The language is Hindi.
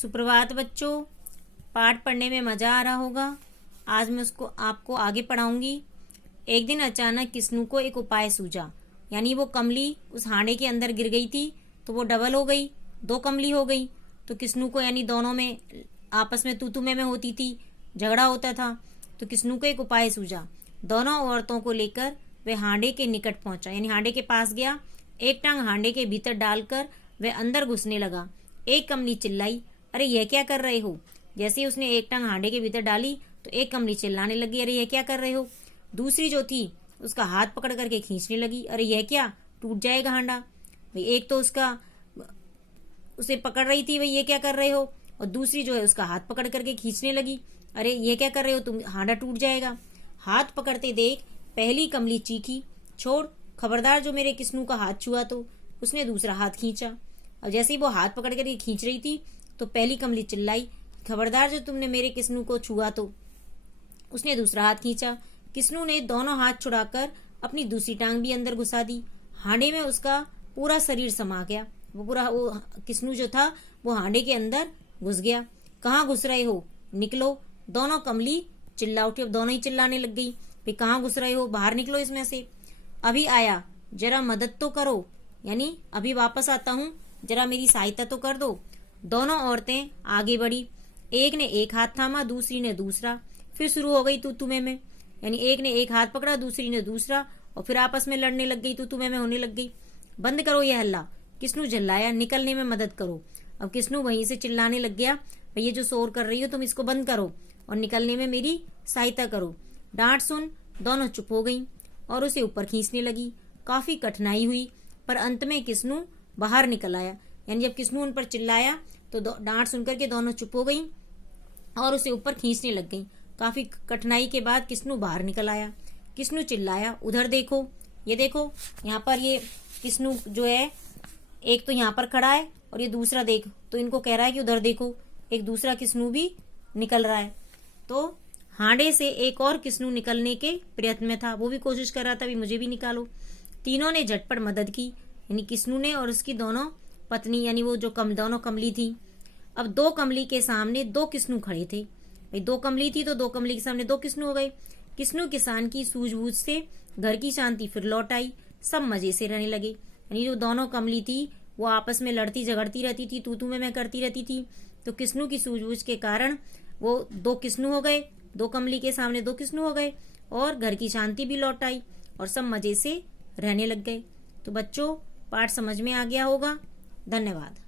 सुप्रभात बच्चों, पाठ पढ़ने में मज़ा आ रहा होगा। आज मैं उसको आपको आगे पढ़ाऊंगी। एक दिन अचानक किस्नू को एक उपाय सूझा, यानी वो कमली उस हांडे के अंदर गिर गई थी तो वो डबल हो गई, दो कमली हो गई। तो किस्नू को यानी दोनों में आपस में तू में होती थी, झगड़ा होता था। तो किस्नू को एक उपाय सूझा। दोनों औरतों को लेकर वह हांडे के निकट पहुंचा, यानी हांडे के पास गया। एक टांग हांडे के भीतर डालकर वह अंदर घुसने लगा। एक कमली चिल्लाई, अरे यह क्या कर रहे हो। जैसे ही उसने एक टांग हांडे के भीतर डाली तो एक कमली चिल्लाने लगी, अरे यह क्या कर रहे हो। दूसरी जो थी उसका हाथ पकड़ करके खींचने लगी, अरे यह क्या, टूट जाएगा हांडा। भाई एक तो उसे पकड़ रही थी, भाई ये क्या कर रहे हो, और दूसरी जो है उसका हाथ पकड़ करके खींचने लगी, अरे ये क्या कर रहे हो तुम, हांडा टूट जाएगा। हाथ पकड़ते देख पहली कमली चीखी, छोड़, खबरदार जो मेरे किस्नू का हाथ छुआ तो। उसने दूसरा हाथ खींचा। और जैसे ही वो हाथ पकड़ करके खींच रही थी तो पहली कमली चिल्लाई, खबरदार जो तुमने मेरे किस्नू को छुआ तो। उसने दूसरा हाथ खींचा। किस्नू ने दोनों हाथ छुड़ाकर अपनी दूसरी टांग भी अंदर घुसा दी। हांडे में उसका पूरा शरीर समा गया। वो किस्नू जो था वो हांडे के अंदर घुस गया। कहाँ घुस रहे हो, निकलो। दोनों कमली चिल्ला उठी, अब दोनों ही चिल्लाने लग गई, भाई कहाँ घुस रहे हो, बाहर निकलो इसमें से। अभी आया, जरा मदद तो करो, यानी अभी वापस आता हूँ, जरा मेरी सहायता तो कर दो। दोनों औरतें आगे बढ़ी। एक ने एक हाथ थामा, दूसरी ने दूसरा। फिर शुरू हो गई तू में, यानी एक ने एक हाथ पकड़ा, दूसरी ने दूसरा, और फिर आपस में लड़ने लग गई, तू में होने लग गई। बंद करो ये हल्ला, किस्नू चिल्लाया, निकलने में मदद करो। अब किस्नू वहीं से चिल्लाने लग गया, भाई ये जो शोर कर रही हो तुम इसको बंद करो और निकलने में मेरी सहायता करो। डांट सुन दोनों चुप हो गई और उसे ऊपर खींचने लगी। काफी कठिनाई हुई पर अंत में किस्नू बाहर निकल आया। यानी जब किस्नू उन पर चिल्लाया तो डांट सुनकर के दोनों चुप हो गई और उसे ऊपर खींचने लग गई। काफी कठिनाई के बाद किस्नू बाहर निकल आया। किस्नू चिल्लाया, उधर देखो, ये देखो, यहाँ पर ये किस्नू जो है एक तो यहाँ पर खड़ा है और ये दूसरा देख, तो इनको कह रहा है कि उधर देखो। एक दूसरा किस्नू भी निकल रहा है। तो हांडे से एक और किस्नू निकलने के प्रयत्न में था, वो भी कोशिश कर रहा था भी मुझे भी निकालो। तीनों ने झटपट मदद की, यानी किस्नू ने और उसकी दोनों पत्नी, यानी वो जो दोनों कमली थी। अब दो कमली के सामने दो किस्नू खड़े थे। भाई दो कमली थी तो दो कमली के सामने दो किस्नू हो गए। किस्नू किसान की सूझबूझ से घर की शांति फिर लौट आई। सब मजे से रहने लगे। यानी जो दोनों कमली थी वो आपस में लड़ती झगड़ती रहती थी, तू में मैं करती रहती थी। तो किस्नू की सूझबूझ के कारण वो दो किस्नू हो गए, दो कमली के सामने दो किस्नू हो गए और घर की शांति भी लौट आई और सब मजे से रहने लग गए। तो बच्चों, पाठ समझ में आ गया होगा। धन्यवाद।